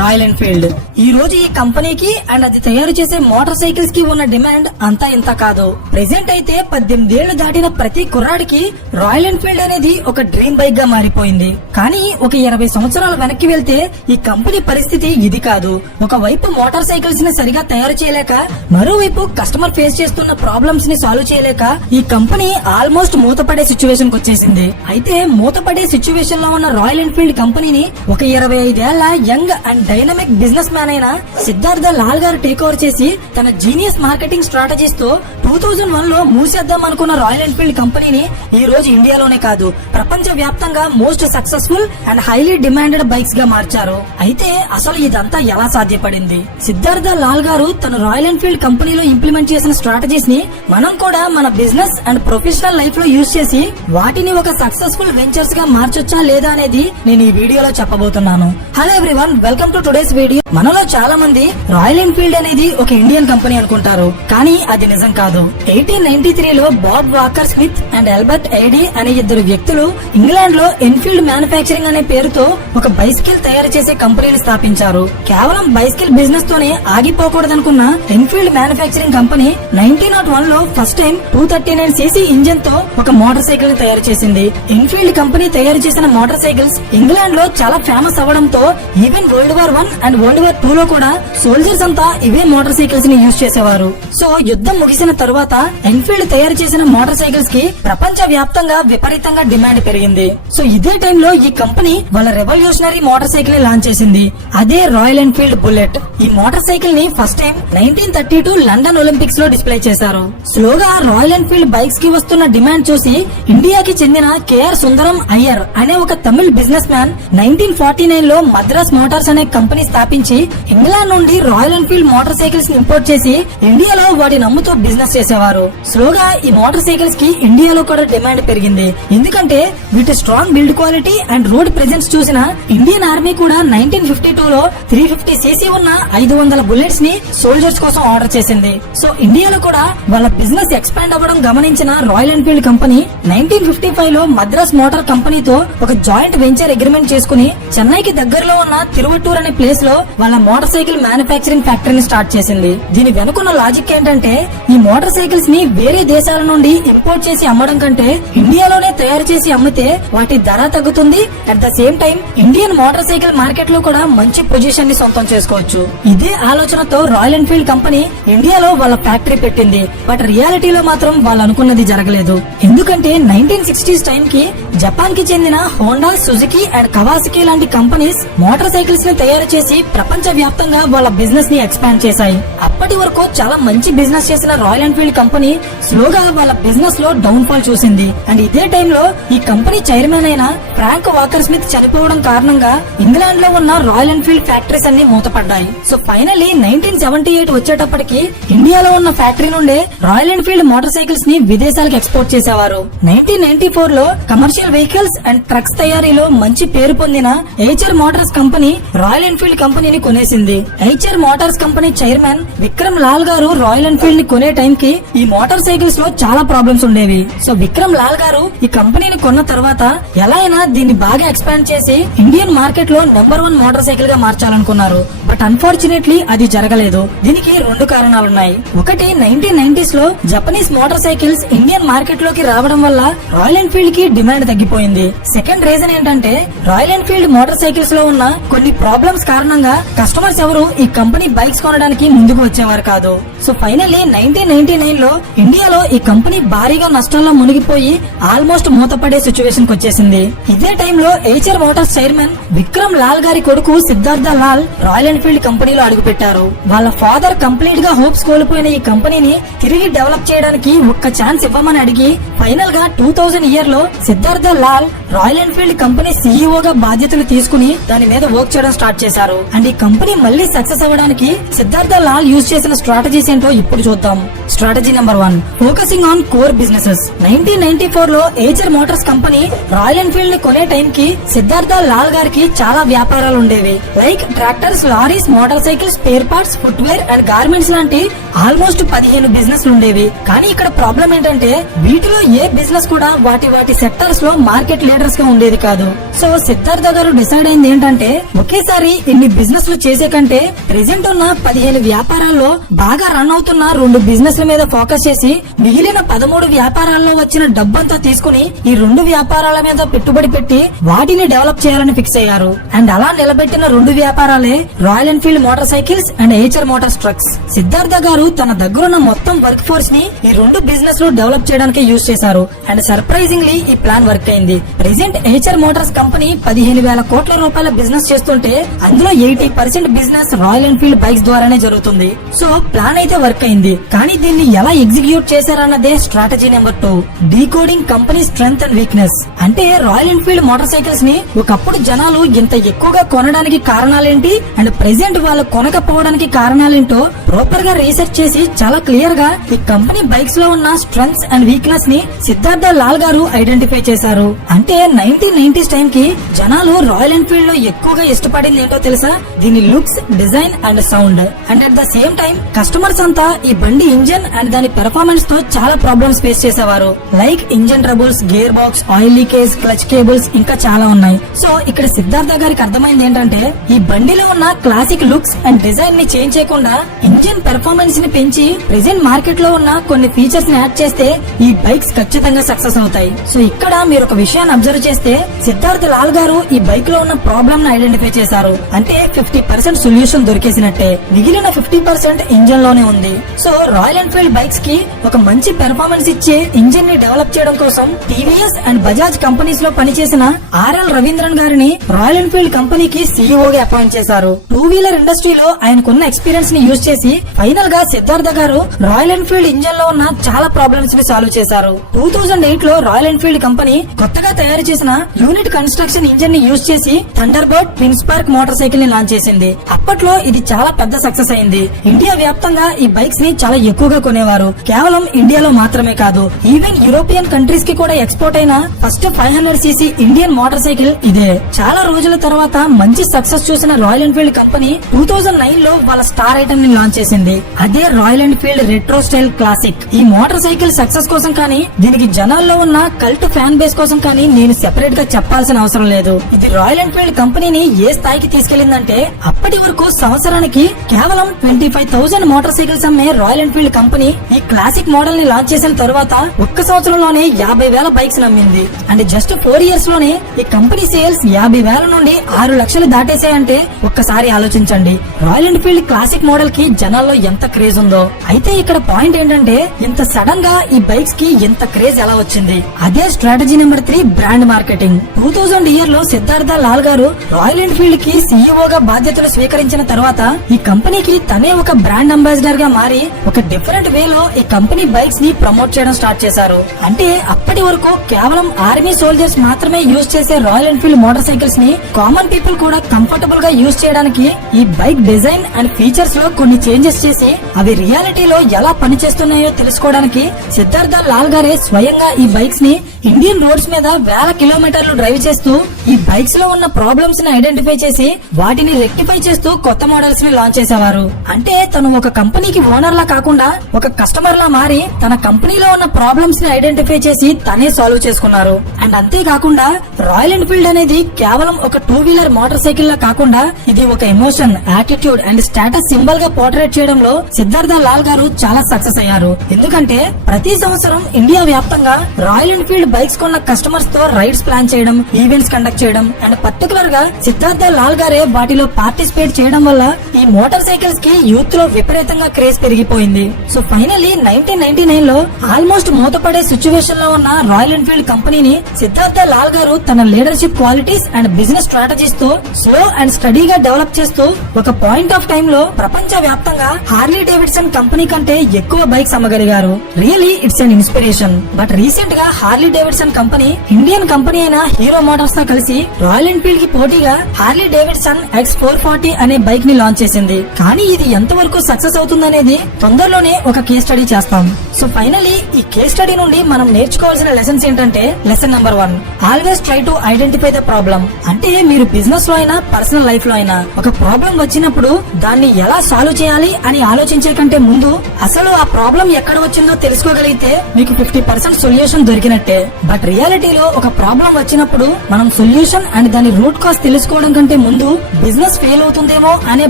Royal Enfield. ఈ రోజు ఈ కంపెనీకి అండ్ అది తయారు చేసే మోటార్ సైకిల్స్ కి ఉన్న డిమాండ్ అంతా ఇంత కాదు. ప్రెసెంట్ అయితే 18 ఏళ్లు దాటిన ప్రతి కుర్రాడికి రాయల్ ఎన్ఫీల్డ్ అనేది ఒక డ్రీమ్ బైక్ గా మారిపోయింది. కానీ ఒక 20 సంవత్సరాల వెనక్కి వెళ్తే ఈ కంపెనీ పరిస్థితి ఇది కాదు. ఒకవైపు మోటార్ సైకిల్స్ ని సరిగా తయారు చేయలేక, మరోవైపు కస్టమర్ ఫేస్ చేస్తున్న ప్రాబ్లమ్స్ ని సాల్వ్ చేయలేక ఈ కంపెనీ ఆల్మోస్ట్ మూతపడే సిచ్యువేషన్ కు వచ్చేసింది. అయితే మూతపడే సిచ్యువేషన్ లో ఉన్న రాయల్ ఎన్ఫీల్డ్ కంపెనీని ఒక 25 ఏళ్ల young and dynamic business man అయిన సిద్ధార్థ లాల్ గారు టేక్ ఓవర్ చేసి తన జీనియస్ మార్కెటింగ్ స్ట్రాటజీస్ తో 2001 లో మూసేద్దాం అనుకున్న రాయల్ ఎన్ఫీల్డ్ కంపెనీని ఈ రోజు ఇండియాలోనే కాదు ప్రపంచ వ్యాప్తంగా most successful and highly demanded bikes గా మార్చారు. అయితే అసలు ఇదంతా ఎలా సాధ్యపడింది? సిద్ధార్థ లాల్ గారు తన రాయల్ ఎన్ఫీల్డ్ కంపెనీలో ఇంప్లిమెంట్ చేసిన స్ట్రాటజీస్ ని మనం కూడా మన బిజినెస్ అండ్ ప్రొఫెషనల్ లైఫ్ లో యూజ్ చేసి వాటిని ఒక సక్సెస్ఫుల్ వెంచర్స్ గా మార్చొచ్చా లేదా అనేది నేను ఈ వీడియోలో చెప్పబోతున్నాను. Hello everyone, welcome to today's video. మనలో చాలా మంది రాయల్ ఎన్ఫీల్డ్ అనేది ఒక ఇండియన్ కంపెనీ అనుకుంటారు, కానీ అది నిజం కాదు. 1893 లో Bob walker Smith and Albert ID అనే ఇద్దరు వ్యక్తులు ఇంగ్లాండ్ లో ఎన్ఫీల్డ్ మ్యానుఫ్యాక్చరింగ్ అనే పేరుతో ఒక బైసికిల్ తయారు చేసే కంపెనీని స్థాపించారు. కేవలం బైసికిల్ బిజినెస్ తోనే ఆగిపోకూడదనుకున్న ఎన్ఫీల్డ్ మ్యానుఫ్యాక్చరింగ్ కంపెనీ 1901 లో ఫస్ట్ టైం 239cc ఇంజిన్ తో ఒక మోటార్ సైకిల్ ని తయారు చేసింది. ఎన్ఫీల్డ్ కంపెనీ తయారు చేసిన మోటార్ సైకిల్స్ ఇంగ్లాండ్ లో చాలా ఫేమస్ అవ్వడంతో even world war 1 and world war 2 లో కూడా సోల్జర్స్ అంతా ఇవే మోటార్ సైకిల్స్ ని యూజ్ చేసేవారు. సో యుద్ధం ముగిసిన తరువాత ఎన్ఫీల్డ్ తయారు చేసిన మోటార్ సైకిల్స్ కి ప్రపంచ వ్యాప్తంగా విపరీతంగా డిమాండ్ పెరిగింది. సో ఇదే టైంలో ఈ కంపెనీ వాళ్ళ రెవల్యూషనరీ మోటార్ సైకిల్ ని లాంచ్ చేసింది. అదే రాయల్ ఎన్ఫీల్డ్ బుల్లెట్. ఈ మోటార్ సైకిల్ ని ఫస్ట్ టైం 1932 లండన్ ఒలింపిక్స్ లో డిస్ప్లే చేశారు. స్లోగా రాయల్ ఎన్ఫీల్డ్ బైక్స్ కి వస్తున్న డిమాండ్ చూసి ఇండియాకి చెందిన కేఆర్ సుందరం అయ్యర్ అనే ఒక తమిళ్ బిజినెస్ మ్యాన్ 1949 లో మద్రాస్ మోటార్స్ అనే కంపెనీ స్థాపించి ఇంగ్లాండ్ నుండి రాయల్ ఎన్ఫీల్డ్ మోటార్ సైకిల్స్ ని ఇంపోర్ట్ చేసి ఇండియాలో వాటిని అమ్ముతూ బిజినెస్ చేసేవారు. స్లోగా ఈ మోటార్ సైకిల్స్ కి ఇండియాలో కూడా డిమాండ్ పెరిగింది. ఎందుకంటే వీటి strong build quality and road presence చూసిన ఇండియన్ ఆర్మీ కూడా 1952 లో 350cc ఉన్న 500 బుల్లెట్స్ ని సోల్జర్స్ కోసం ఆర్డర్ చేసింది. సో ఇండియాలో కూడా వాళ్ళ బిజినెస్ ఎక్స్పాండ్ అవ్వడం గమనించిన రాయల్ ఎన్ఫీల్డ్ కంపెనీ 1955 లో మద్రాస్ మోటార్ కంపెనీతో ఒక జాయింట్ వెంచర్ అగ్రిమెంట్ చేసుకుని చెన్నైకి దగ్గరలో ఉన్న తిరువట్టూర్ అనే ప్లేస్ లో వాళ్ళ మోటార్ సైకిల్ మ్యానుఫ్యాక్చరింగ్ ఫ్యాక్టరీని స్టార్ట్ చేసింది. దీని వెనుకున్న లాజిక్ ఏంటంటే ఈ మోటార్ సైకిల్స్ ని వేరే దేశాల నుండి ఇంపోర్ట్ చేసి అమ్మడం కంటే ఇండియాలోనే తయారు చేసి అమ్మితే వాటి ధర తగ్గుతుంది. At the same time Indian motor cycle market లో కూడా మంచి పొజిషన్ ని సొంతం చేసుకోవచ్చు. ఇదే ఆలోచనతో రాయల్ ఎన్ఫీల్డ్ కంపెనీ ఇండియాలో వాళ్ళ ఫ్యాక్టరీ పెట్టింది. బట్ రియాలిటీలో మాత్రం వాళ్ళు అనుకున్నది జరగలేదు. ఎందుకంటే 1960s టైం కి జపాన్ కి చెందిన హోండా, సుజుకి అండ్ కవాసకి లాంటి కంపెనీస్ మోటార్ సైకిల్స్ ని తయారు చేసి ప్రపంచ వ్యాప్తంగా వాళ్ళ బిజినెస్ ని ఎక్స్పాండ్ చేశాయి. అప్పటి వరకు చాలా మంచి బిజినెస్ చేసిన రాయల్ ఎన్ఫీల్డ్ కంపెనీ స్లోగా వాళ్ళ బిజినెస్ లో డౌన్ ఫాల్ చూసింది. అండ్ ఇదే టైంలో ఈ కంపెనీ చైర్మన్ అయిన ఫ్రాంక్ వాకర్ స్మిత్ చనిపోవడం కారణంగా ఇంగ్లాండ్ లో ఉన్న రాయల్ ఎన్ఫీల్డ్ ఫ్యాక్టరీస్ అన్ని మూతపడ్డాయి. సో ఫైనల్లీ 1978 వచ్చేటప్పటికి ఇండియాలో ఉన్న ఫ్యాక్టరీ నుండే రాయల్ ఎన్ఫీల్డ్ మోటార్ సైకిల్స్ ని విదేశాలకు ఎక్స్పోర్ట్ చేసేవారు. 1994 లో కమర్షియల్ వెహికల్స్ అండ్ ట్రక్స్ తయారీలో మంచి పేరు పొందిన Eicher Motors company Royal Enfield కంపెనీని కొనేసింది. Eicher Motors company chairman Vikram Lal గారు రాయల్ ఎన్ఫీల్డ్ ని కొనే టైం కి ఈ మోటార్ సైకిల్స్ లో చాలా ప్రాబ్లమ్స్ ఉండేవి. సో విక్రమ్ లాల్ గారు ఈ కంపెనీని కొన్న తర్వాత ఎలా అయినా దీన్ని బాగా ఎక్స్పాండ్ చేసి ఇండియన్ మార్కెట్ లో నెంబర్ 1 మోటార్ సైకిల్ గా మార్చాలనుకున్నారు. బట్ అన్ఫార్చునేట్లీ అది జరగలేదు. దీనికి 2 కారణాలున్నాయి. ఒకటి, 1990s లో Japanese motor cycles Indian market లోకి రావడం వల్ల రాయల్ ఎన్ఫీల్డ్ కి డిమాండ్ తగ్గిపోయింది. సెకండ్ రీజన్ ఏంటంటే రాయల్ ఎన్ఫీల్డ్ మోటార్ సైకిల్స్ లో ఉన్న కొన్ని ప్రాబ్లమ్స్ కారణంగా కస్టమర్స్ ఎవరు ఈ కంపెనీ బైక్స్ కొనడానికి ముందుకు వచ్చేవారు కాదు. సో ఫైనల్లీ 1999 లో ఇండియాలో ఈ కంపెనీ భారీగా నష్టాల్లో మునిగిపోయి ఆల్మోస్ట్ మూతపడే సిచ్యువేషన్ కి వచ్చేసింది. ఇదే టైంలో ఎయిచర్ మోటార్స్ చైర్మన్ విక్రమ్ లాల్ గారి కొడుకు సిద్ధార్థ లాల్ రాయల్ ఎన్ఫీల్డ్ కంపెనీలో అడుగుపెట్టారు. వాళ్ళ ఫాదర్ కంప్లీట్ గా హోప్స్ కోల్పోయిన ఈ కంపెనీని తిరిగి డెవలప్ చేయడానికి ఒక్క ఛాన్స్ ఇవ్వమని అడిగి ఫైనల్ గా 2000 ఇయర్ లో Siddhartha Lal royal Enfield company CEO గా బాధ్యతలు తీసుకుని దాని మీద వర్క్ చేయడం స్టార్ట్ చేశారు. అండ్ ఈ కంపెనీ మళ్ళీ సక్సెస్ అవ్వడానికి సిద్ధార్థ లాల్ యూజ్ చేసిన స్ట్రాటజీస్ ఏంటో ఇప్పుడు చూద్దాం. Strategy number 1, focusing on core businesses. 1994 లో Eicher Motors company Royal Enfield ని కొనే టైం కి సిద్ధార్థ లాల్ గారికి చాలా వ్యాపారాలు ఉండేవి. Like tractors, lorries, motor cycles, spare parts, footwear and garments లాంటి ఆల్మోస్ట్ 15 బిజినెస్ ఉండేవి. కానీ ఇక్కడ ప్రాబ్లం ఏంటంటే వీటిలో ఏ బిజినెస్ కూడా వాటి సెక్టర్స్ లో మార్కెట్ లీడర్స్ గా ఉండేది కాదు. సో సిద్ధార్థ గారు డిసైడ్ అయింది ఏంటంటే ఒకేసారి ఇన్ని బిజినెస్ లు చేసే కంటే ప్రెసెంట్ ఉన్న 15 వ్యాపారాల్లో బాగా రన్ అవుతున్న 2 బిజినెస్ ల మీద ఫోకస్ చేసి మిగిలిన 13 వ్యాపారాల్లో వచ్చిన డబ్బంతా తీసుకుని ఈ 2 వ్యాపారాల మీద పెట్టుబడి పెట్టి వాటిని డెవలప్ చేయాలని ఫిక్స్ అయ్యారు. అండ్ అలా నిలబెట్టిన 2 వ్యాపారాలే Royal Enfield motorcycles and Eicher Motors trucks. Siddhartha గారు తన దగ్గరున్న మొత్తం వర్క్ ఫోర్స్ ని ఈ 2 బిజినెస్ లో డెవలప్ చేయడానికి యూజ్ చేశారు. అండ్ సర్ప్రైజింగ్లీ ఈ ప్లాన్ వర్క్ అయింది. ప్రెసెంట్ ఏచర్ మోటార్స్ కంపెనీ 15,000 కోట్ల రూపాయల బిజినెస్ చేస్తుంటే అందులో 80% బిజినెస్ రాయల్ ఎన్ఫీల్డ్ బైక్స్ ద్వారానే జరుగుతుంది. సో ప్లాన్ అయితే వర్క్ అయింది, కానీ దీన్ని ఎలా ఎగ్జిక్యూట్ చేశారన్నదే strategy number 2, decoding company strength and weakness. అంటే రాయల్ ఎన్ఫీల్డ్ మోటార్ సైకిల్స్ ని ఒకప్పుడు జనాలు ఇంత ఎక్కువగా కొనడానికి కారణాలేంటి అండ్ ప్రెసెంట్ వాళ్ళు కొనకపోవడానికి కారణాలేంటో ప్రాపర్ గా రీసెర్చ్ చేసి చాలా క్లియర్ గా ఈ కంపెనీ బైక్స్ లో ఉన్న స్ట్రెంగ్త్స్ అండ్ వీక్నెస్ ని సిద్ధార్థ లాల్ గారు ఐడెంటిఫై చేశారు. అంటే 1990s టైం కి జనాలు రాయల్ ఎన్ఫీల్డ్ లో ఎక్కువగా ఇష్టపడింది ఏంటో తెలుసా? దీని looks, design and sound. And at the same time customers అంతా ఈ బండి ఇంజన్ అండ్ దాని పెర్ఫార్మెన్స్ తో చాలా ప్రాబ్లమ్స్ ఫేస్ చేసేవారు. Like engine troubles, gear box, oil leakage, clutch cables ఇంకా చాలా ఉన్నాయి. సో ఇక్కడ సిద్ధార్థ గారికి అర్థమైంది ఏంటంటే ఈ బండిలో ఉన్న క్లాసిక్ లుక్స్ అండ్ డిజైన్ ని చేంజ్ చేయకుండా ఇంజన్ పెర్ఫార్మెన్స్ ని పెంచి ప్రెసెంట్ మార్కెట్ లో ఉన్న కొన్ని ఫీచర్స్ ని యాడ్ చేస్తే ఈ బైక్స్ ఖచ్చితంగా సక్సెస్ అవుతాయి. సో ఇక్కడ మీరు ఒక విషయాన్ని అబ్జర్వ్ చేస్తే సిద్ధార్థ లాల్ గారు ఈ బైక్ లో ఉన్న ప్రాబ్లమ్ ని ఐడెంటిఫై చేశారు. అంటే 50% సొల్యూషన్ దొరికేసినట్టే, మిగిలిన 50% ఇంజన్ లోనే ఉంది. సో రాయల్ ఎన్ఫీల్డ్ బైక్స్ కి ఒక మంచి పెర్ఫార్మెన్స్ ఇచ్చే ఇంజన్ ని డెవలప్ చేయడం కోసం టీవీఎస్ అండ్ బజాజ్ కంపెనీస్ లో పనిచేసిన ఆర్ఎల్ రవీంద్రన్ గారిని రాయల్ ఎన్ఫీల్డ్ కంపెనీకి సీఈఓగా అపాయింట్ చేశారు. 2 వీలర్ ఇండస్ట్రీలో ఆయనకున్న ఎక్స్పీరియన్స్ ని యూజ్ చేసి ఫైనల్ గా సిద్ధార్థ గారు రాయల్ ఎన్ఫీల్డ్ ఇంజన్ లో ఉన్న చాలా ప్రాబ్లమ్స్ ని సాల్వ్ చేశారు. 2008 లో రాయల్ ఎన్ఫీల్డ్ కంపెనీ కొత్తగా తయారు చేసిన యూనిట్ కన్స్ట్రక్షన్ ఇంజన్ ని యూజ్ చేసి Thunderbird twin spark motor cycle ని లాంచ్ చేసింది. అప్పట్లో ఇది చాలా పెద్ద సక్సెస్ అయింది. ఇండియా వ్యాప్తంగా ఈ బైక్స్ ని చాలా ఎక్కువగా కొనేవారు. కేవలం ఇండియాలో మాత్రమే కాదు, ఈవెన్ యూరోపియన్ కంట్రీస్ కి కూడా ఎక్స్పోర్ట్ అయిన first 500cc Indian motor cycle ఇదే. చాలా రోజుల తర్వాత మంచి సక్సెస్ చూసిన రాయల్ ఎన్ఫీల్డ్ కంపెనీ 2009 లో వాళ్ళ స్టార్ ఐటమ్ ని లాంచ్ చేసింది. అదే royal Enfield retro style classic. ఈ మోటార్ సైకిల్ సక్సెస్ కోసం కానీ దీనికి జనాల్లో ఉన్న కల్ట్ ఫ్యాన్ బేస్ కోసం కానీ నేను సెపరేట్ గా చెప్పాల్సిన అవసరం లేదు. ఇది రాయల్ ఎన్ఫీల్డ్ కంపెనీని ఏ స్థాయికి తీసుకెళ్లిందంటే అప్పటి వరకు సంవత్సరానికి కేవలం 25,000 మోటార్ సైకిల్స్ అమ్మే రాయల్ ఎన్ఫీల్డ్ కంపెనీ ఈ క్లాసిక్ మోడల్ ని లాంచ్ చేసిన తర్వాత ఒక్క సంవత్సరంలోనే 50,000 బైక్స్ నమ్మింది. అండ్ జస్ట్ 4 ఇయర్స్ లోనే ఈ కంపెనీ సేల్స్ 50,000 నుండి 6 లక్షలు దాటేసాయంటే ఒక్కసారి ఆలోచించండి రాయల్ ఎన్ఫీల్డ్ క్లాసిక్ మోడల్ కి జనాల్లో ఎంత క్రేజ్ ఉందో. అయితే ఇక్కడ పాయింట్ ఏంటంటే ఇంత సడన్ గా ఈ బైక్స్ కి ఎంత క్రేజ్ ఎలా వచ్చింది? అదే strategy number 3, brand marketing. 2000 year లో సిద్ధార్థ లాల్ గారు రాయల్ ఎన్ఫీల్డ్ కి సీఈఓగా బాధ్యతలు స్వీకరించిన తర్వాత ఈ కంపెనీకి తనే ఒక బ్రాండ్ అంబాసిడర్ గా మారి ఒక డిఫరెంట్ వేలో ఈ కంపెనీ బైక్స్ ని ప్రమోట్ చేయడం స్టార్ట్ చేశారు. అంటే అప్పటి వరకు కేవలం ఆర్మీ సోల్జర్స్ మాత్రమే యూజ్ చేసే రాయల్ ఎన్ఫీల్డ్ మోటార్ సైకిల్స్ ని కామన్ పీపుల్ కూడా కంఫర్టబుల్ గా యూజ్ చేయడానికి ఈ బైక్ డిజైన్ అండ్ ఫీచర్స్ లో కొన్ని చేంజెస్ చేసి అవి రియాలిటీలో ఎలా పనిచేస్తున్నాయో తెలుసుకోవడానికి సిద్ధార్థ లాల్ గారే స్వయంగా ఈ బైక్స్ ని ఇండియన్ రోడ్స్ మీద వేల కిలోమీటర్లు డ్రైవ్ చేస్తూ ఈ బైక్స్ లో ఉన్న ప్రాబ్లమ్స్ ని ఐడెంటిఫై చేసి వాటిని రెక్టిఫై చేస్తూ కొత్త మోడల్స్ ని లాంచ్ చేసేవారు. అంటే తను ఒక కంపెనీకి ఓనర్ లా కాకుండా ఒక కస్టమర్ లా మారి తన కంపెనీలో ఉన్న ప్రాబ్లమ్స్ ని ఐడెంటిఫై చేసి తనే సాల్వ్ చేసుకున్నారు. అండ్ అంతేకాకుండా రాయల్ ఎన్ఫీల్డ్ అనేది కేవలం ఒక 2 వీలర్ మోటార్ సైకిల్ లా కాకుండా ఇది ఒక emotion, attitude and status symbol గా పోర్ట్రేట్ చేయడంలో సిద్ధార్థ లాల్ గారు చాలా సక్సెస్ అయ్యారు. ఎందుకంటే ప్రతి సంవత్సరం ఇండియా వ్యాప్తంగా రాయల్ ఎన్ఫీల్డ్ బైక్స్ కొన్న కస్టమర్స్ తో రైడ్స్ ప్లాన్ చేయడం, ఈవెంట్స్ కండక్ట్ చేయడం అండ్ పర్టికులర్ గా సిద్ధార్థ లాల్ గారే వాటిలో పార్టిసిపేట్ చేయడం వల్ల ఈ మోటార్ సైకిల్స్ కి యూత్ లో విపరీతంగా క్రేజ్ పెరిగిపోయింది. సో ఫైనల్లీ 1999 లో ఆల్మోస్ట్ మూతపడే సిచ్యువేషన్ లో ఉన్న రాయల్ ఎన్ఫీల్డ్ కంపెనీని సిద్ధార్థ లాల్ గారు తన leadership qualities and business strategies తో స్లో అండ్ స్టడీగా డెవలప్ చేస్తూ ఒక పాయింట్ ఆఫ్ టైమ్ లో ప్రపంచ వ్యాప్తంగా హార్లీ డేవిడ్సన్ కంపెనీ కంటే ఎక్కువ బైక్స్ అమ్మగలిగారు. Really it's an inspiration. But recent గా Harley Davidson company Indian company అయిన హీరో మోటార్స్ తో కలిసి రాయల్ ఎన్ఫీల్డ్ కి పోటీగా హార్లీ డేవిడ్సన్ X440 అనే బైక్ ని లాంచ్ చేసింది. కానీ ఇది ఎంతవరకు సక్సెస్ అవుతుందనేది తొందరలోనే ఒక కేస్ స్టడీ చేస్తాం. సో ఫైనలీ ఈ కేస్ స్టడీ నుండి మనం నేర్చుకోవాల్సిన లెసన్స్ ఏంటంటే lesson number 1, always try to identify the problem. అంటే మీరు బిజినెస్ లో అయినా పర్సనల్ లైఫ్ లో అయినా ఒక ప్రాబ్లం వచ్చినప్పుడు దాన్ని ఎలా సాల్వ్ చేయాలి అని ఆలోచించే కంటే ముందు అసలు ఆ ప్రాబ్లం ఎక్కడ వచ్చిందో తెలుసుకోగలిగితే మీకు 50% సొల్యూషన్ దొరికినట్టే. బట్ రియాలిటీలో ఒక ప్రాబ్లం వచ్చినప్పుడు మనం సొల్యూషన్ అండ్ దాని రూట్ కాజ్ తెలుసుకోవడం కంటే ముందు బిజినెస్ ఫెయిల్ అవుతుందేమో అనే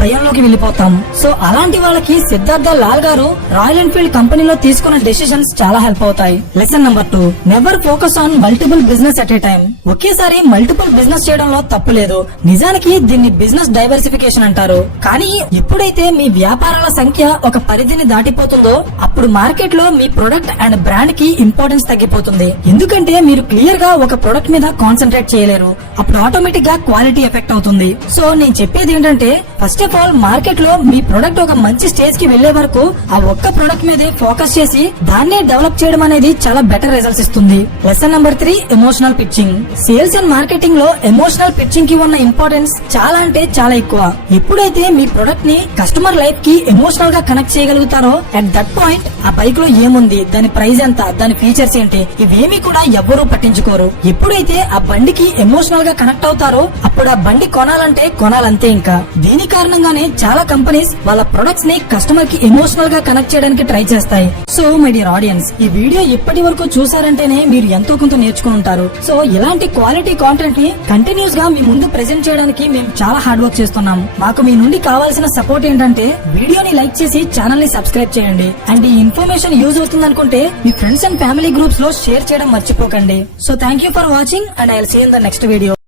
భయంలోకి వెళ్ళిపోతాం. సో అలాంటి వాళ్ళకి సిద్ధార్థ లాల్ గారు రాయల్ ఎన్ఫీల్డ్ కంపెనీలో తీసుకున్న డెసిషన్స్ చాలా హెల్ప్ అవుతాయి. Lesson number 2, never focus on multiple business at a time. ఒకేసారి మల్టిపుల్ బిజినెస్ చేయడంలో తప్పు లేదు. నిజానికి దీన్ని బిజినెస్ డైవర్సిఫికేషన్ అంటారు. కానీ ఎప్పుడైతే మీ వ్యాపారాల సంఖ్య ఒక పరిధిని దాటిపోతుందో అప్పుడు మార్కెట్ లో మీ ప్రొడక్ట్ అండ్ బ్రాండ్ కి ఇంపార్టెన్స్ తగ్గిపోతుంది. ఎందుకంటే మీరు క్లియర్ గా ఒక ప్రొడక్ట్ మీద కాన్సన్ట్రేట్ చేయలేరు. అప్పుడు ఆటోమేటిక్ గా క్వాలిటీ ఎఫెక్ట్ అవుతుంది. సో నేను చెప్పేది ఏంటంటే ఫస్ట్ ఆఫ్ ఆల్ మార్కెట్ లో మీ ప్రొడక్ట్ ఒక మంచి స్టేజ్ కి వెళ్లే వరకు ఆ ఒక్క ప్రొడక్ట్ మీదే ఫోకస్ చేసి దాన్నే డెవలప్ చేయడం అనేది చాలా బెటర్ రిజల్ట్స్ ఇస్తుంది. Lesson number 3, emotional pitching. Sales and marketing లో ఎమోషనల్ పిచ్చింగ్ కి ఉన్న ఇంపార్టెన్స్ చాలా అంటే చాలా ఎక్కువ. ఎప్పుడైతే మీ ప్రొడక్ట్ ని కస్టమర్ లైఫ్ కి ఎమోషనల్ గా కనెక్ట్ చేయగలుగుతారో అట్ దట్ పాయింట్ ఆ బైక్ లో ఏముంది, దాని ప్రైస్ ఎంత, దాని ఫీచర్స్ ఏంటి, ఇవేమీ కూడా ఎవ్వరూ పట్టించుకోరు. ఎప్పుడైతే ఆ బండికి ఎమోషనల్ గా కనెక్ట్ అవుతారో అప్పుడు ఆ బండి కొనాలంటే కొనాలంతే. ఇంకా దీని కారణంగానే చాలా కంపెనీస్ వాళ్ళ ప్రొడక్ట్స్ ని కస్టమర్ కి ఎమోషనల్ గా కనెక్ట్ చేయడానికి ట్రై చేస్తాయి. సో మై డియర్ ఆడియన్స్, ఈ వీడియో ఇప్పటి వరకు చూసారంటేనే మీరు ఎంతో కొంత నేర్చుకుని ఉంటారు. సో ఇలాంటి క్వాలిటీ కాంటెంట్ ని కంటిన్యూస్ గా మీ ముందు ప్రెజెంట్ చేయడానికి మేము చాలా హార్డ్ వర్క్ చేస్తున్నాం. మాకు మీ నుండి కావాల్సిన సపోర్ట్ ఏంటంటే వీడియోని లైక్ చేసి ఛానల్ ని సబ్స్క్రైబ్ చేయండి. అండ్ ఈ ఇన్ఫర్మేషన్ యూజ్ అవుతుంది అనుకుంటే మీ ఫ్రెండ్స్ అండ్ ఫ్యామిలీ గ్రూప్స్ లో షేర్ చేయడం మర్చిపోకండి. So thank you for watching and I will see in the next video.